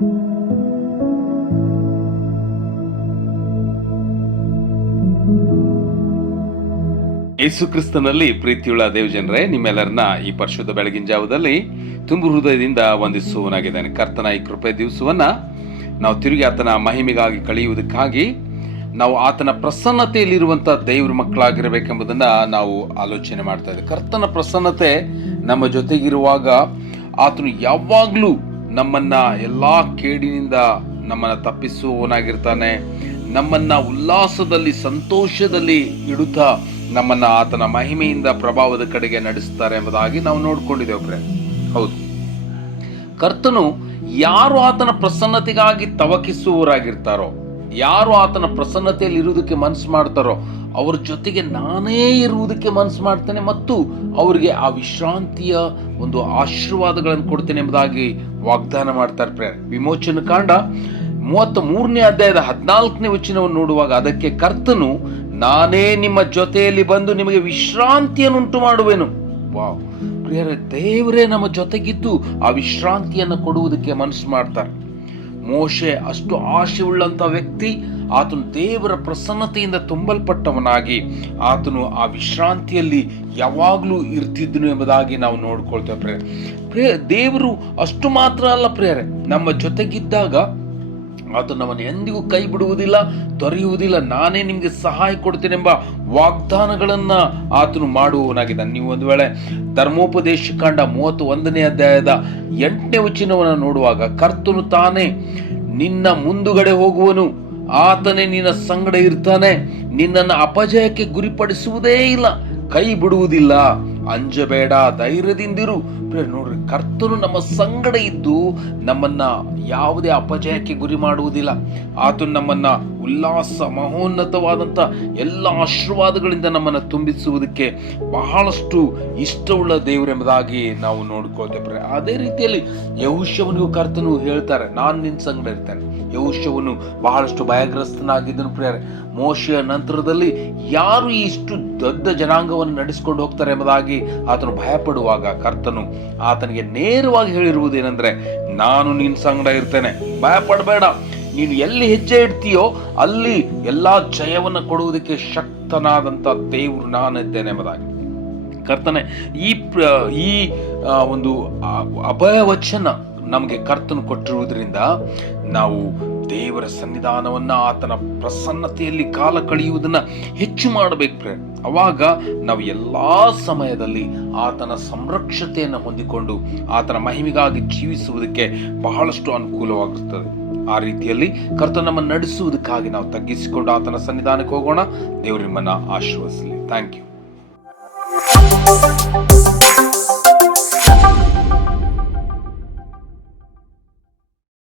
ಯೇಸು ಕ್ರಿಸ್ತನಲ್ಲಿ ಪ್ರೀತಿಯುಳ್ಳ ದೇವಜನರೇ, ನಿಮ್ಮೆಲ್ಲರನ್ನ ಈ ಪರಿಶುದ್ಧ ಬೆಳಗಿನ ಜಾವದಲ್ಲಿ ತುಂಬು ಹೃದಯದಿಂದ ವಂದಿಸುವನಾಗಿದ್ದಾನೆ ಕರ್ತನ ಈ ಕೃಪೆ ದಿವಸವನ್ನ ನಾವು ತಿರುಗಿ ಆತನ ಮಹಿಮೆಗಾಗಿ ಕಳೆಯುವುದಕ್ಕಾಗಿ ನಾವು ಆತನ ಪ್ರಸನ್ನತೆಯಲ್ಲಿರುವಂಥ ದೇವ್ರ ಮಕ್ಕಳಾಗಿರಬೇಕೆಂಬುದನ್ನ ನಾವು ಆಲೋಚನೆ ಮಾಡ್ತಾ ಇದ್ದೇವೆ. ಕರ್ತನ ಪ್ರಸನ್ನತೆ ನಮ್ಮ ಜೊತೆಗಿರುವಾಗ ಆತನು ಯಾವಾಗಲೂ ನಮ್ಮನ್ನ ಎಲ್ಲಾ ಕೇಡಿನಿಂದ ನಮ್ಮನ್ನ ತಪ್ಪಿಸುವವನಾಗಿರ್ತಾನೆ. ನಮ್ಮನ್ನ ಉಲ್ಲಾಸದಲ್ಲಿ, ಸಂತೋಷದಲ್ಲಿ ಇಡುತ್ತಾ ನಮ್ಮನ್ನ ಆತನ ಮಹಿಮೆಯಿಂದ ಪ್ರಭಾವದ ಕಡೆಗೆ ನಡೆಸ್ತಾರೆ ಎಂಬುದಾಗಿ ನಾವು ನೋಡ್ಕೊಂಡಿದ್ದೇವೆ ಹೌದು. ಕರ್ತನು ಯಾರು ಆತನ ಪ್ರಸನ್ನತೆಗಾಗಿ ತವಕಿಸುವವರಾಗಿರ್ತಾರೋ ಯಾರು ಆತನ ಪ್ರಸನ್ನತೆಯಲ್ಲಿ ಇರುವುದಕ್ಕೆ ಮನಸ್ಸು ಮಾಡ್ತಾರೋ ಅವ್ರ ಜೊತೆಗೆ ನಾನೇ ಇರುವುದಕ್ಕೆ ಮನಸ್ಸು ಮಾಡ್ತೇನೆ ಮತ್ತು ಅವರಿಗೆ ಆ ವಿಶ್ರಾಂತಿಯ ಒಂದು ಆಶೀರ್ವಾದಗಳನ್ನು ಕೊಡ್ತೇನೆ ಎಂಬುದಾಗಿ ವಾಗ್ದಾನ ಮಾಡ್ತಾರೆ ಪ್ರೇರ ವಿಮೋಚನ ಕಾಂಡ ಮೂವತ್ತ ಮೂರನೇ ಅಧ್ಯಾಯದ ಹದಿನಾಲ್ಕನೇ ವಚನವನ್ನು ನೋಡುವಾಗ ಅದಕ್ಕೆ ಕರ್ತನು, ನಾನೇ ನಿಮ್ಮ ಜೊತೆಯಲ್ಲಿ ಬಂದು ನಿಮಗೆ ವಿಶ್ರಾಂತಿಯನ್ನುಂಟು ಮಾಡುವೆನು ವಾವ್. ಪ್ರಿಯರೇ, ದೇವರೇ ನಮ್ಮ ಜೊತೆಗಿದ್ದು ಆ ವಿಶ್ರಾಂತಿಯನ್ನು ಕೊಡುವುದಕ್ಕೆ ಮನಸ್ಸು ಮಾಡ್ತಾರೆ. ಮೋಶೆ ಅಷ್ಟು ಆಶೆ ಉಳ್ಳಂತ ವ್ಯಕ್ತಿ, ಆತನು ದೇವರ ಪ್ರಸನ್ನತೆಯಿಂದ ತುಂಬಲ್ಪಟ್ಟವನಾಗಿ, ಆತನು ಆ ವಿಶ್ರಾಂತಿಯಲ್ಲಿ ಯಾವಾಗಲೂ ಇರ್ತಿದ್ದನು ಎಂಬುದಾಗಿ ನಾವು ನೋಡ್ಕೊಳ್ತೇವೆ ಪ್ರೇರೆ ಪ್ರಿಯ ದೇವರು ಅಷ್ಟು ಮಾತ್ರ ಅಲ್ಲ ಪ್ರೇರೆ ನಮ್ಮ ಜೊತೆಗಿದ್ದಾಗ ಆತ ನಮ್ಮನ್ನು ಎಂದಿಗೂ ಕೈ ಬಿಡುವುದಿಲ್ಲ ತೊರೆಯುವುದಿಲ್ಲ. ನಾನೇ ನಿಮಗೆ ಸಹಾಯ ಕೊಡ್ತೇನೆಂಬ ವಾಗ್ದಾನಗಳನ್ನು ಆತನು ಮಾಡುವವನಾಗಿದ್ದಾನೆ. ನೀವು ಒಂದು ವೇಳೆ ಧರ್ಮೋಪದೇಶ ಕಾಂಡ ಮೂವತ್ತು ಒಂದನೇ ಅಧ್ಯಾಯದ ಎಂಟನೇ ವಚನವನ್ನು ನೋಡುವಾಗ, ಕರ್ತನು ತಾನೇ ನಿನ್ನ ಮುಂದುಗಡೆ ಹೋಗುವನು. ಆತನೇ ನಿನ್ನ ಸಂಗಡ ಇರ್ತಾನೆ. ನಿನ್ನನ್ನು ಅಪಜಯಕ್ಕೆ ಗುರಿಪಡಿಸುವುದೇ ಇಲ್ಲ. ಕೈ ಬಿಡುವುದಿಲ್ಲ. ಅಂಜಬೇಡ, ಧೈರ್ಯದಿಂದಿರು. ನೋಡ್ರಿ, ಕರ್ತನು ನಮ್ಮ ಸಂಗಡ ಇದ್ದು ನಮ್ಮನ್ನ ಯಾವುದೇ ಅಪಜಯಕ್ಕೆ ಗುರಿ ಮಾಡುವುದಿಲ್ಲ. ಆತನು ನಮ್ಮನ್ನ ಉಲ್ಲಾಸ ಮಹೋನ್ನತವಾದಂಥ ಎಲ್ಲ ಆಶೀರ್ವಾದಗಳಿಂದ ನಮ್ಮನ್ನು ತುಂಬಿಸುವುದಕ್ಕೆ ಬಹಳಷ್ಟು ಇಷ್ಟವುಳ್ಳ ದೇವರೆಂಬುದಾಗಿ ನಾವು ನೋಡ್ಕೊಳ್ತೇವೆ ಅದೇ ರೀತಿಯಲ್ಲಿ ಯಹುಷ್ಯವನಿಗೂ ಕರ್ತನು ಹೇಳ್ತಾರೆ, ನಾನು ನಿನ್ನ ಸಂಗಡ ಇರ್ತೇನೆ. ಯಹುಷ್ಯವನು ಬಹಳಷ್ಟು ಭಯಗ್ರಸ್ತನಾಗಿದ್ದನು ಪ್ರಿಯರೇ. ಮೋಶೆಯ ನಂತರದಲ್ಲಿ ಯಾರು ಇಷ್ಟು ದೊಡ್ಡ ಜನಾಂಗವನ್ನು ನಡೆಸಿಕೊಂಡು ಹೋಗ್ತಾರೆ ಎಂಬುದಾಗಿ ಆತನು ಭಯಪಡುವಾಗ ಕರ್ತನು ಆತನಿಗೆ ನೇರವಾಗಿ ಹೇಳಿರುವುದೇನೆಂದರೆ, ನಾನು ನಿನ್ನ ಸಂಗಡ ಇರ್ತೇನೆ. ಭಯಪಡಬೇಡ. ನೀನು ಎಲ್ಲಿ ಹೆಜ್ಜೆ ಇಡ್ತೀಯೋ ಅಲ್ಲಿ ಎಲ್ಲಾ ಜಯವನ್ನು ಕೊಡುವುದಕ್ಕೆ ಶಕ್ತನಾದಂಥ ದೇವರು ನಾನಿದ್ದೇನೆ ಎಂಬುದಾಗಿ. ಕರ್ತನೆ, ಈ ಈ ಒಂದು ಅಭಯವಚನ ವಚನ ನಮಗೆ ಕರ್ತನು ಕೊಟ್ಟಿರುವುದರಿಂದ ನಾವು ದೇವರ ಸನ್ನಿಧಾನವನ್ನು ಆತನ ಪ್ರಸನ್ನತೆಯಲ್ಲಿ ಕಾಲ ಕಳೆಯುವುದನ್ನು ಹೆಚ್ಚು ಮಾಡಬೇಕು ಫ್ರೆಂಡ್ ಅವಾಗ ನಾವು ಎಲ್ಲ ಸಮಯದಲ್ಲಿ ಆತನ ಸಂರಕ್ಷತೆಯನ್ನು ಹೊಂದಿಕೊಂಡು ಆತನ ಮಹಿಮೆಗಾಗಿ ಜೀವಿಸುವುದಕ್ಕೆ ಬಹಳಷ್ಟು ಅನುಕೂಲವಾಗುತ್ತದೆ. ಆ ರೀತಿಯಲ್ಲಿ ಕರ್ತ ನಮ್ಮನ್ನು ನಡೆಸುವುದಕ್ಕಾಗಿ ನಾವು ತಗ್ಗಿಸಿಕೊಂಡು ಆತನ ಸನ್ನಿಧಾನಕ್ಕೆ ಹೋಗೋಣ. ದೇವರು ನಿಮ್ಮನ್ನು ಥ್ಯಾಂಕ್ ಯು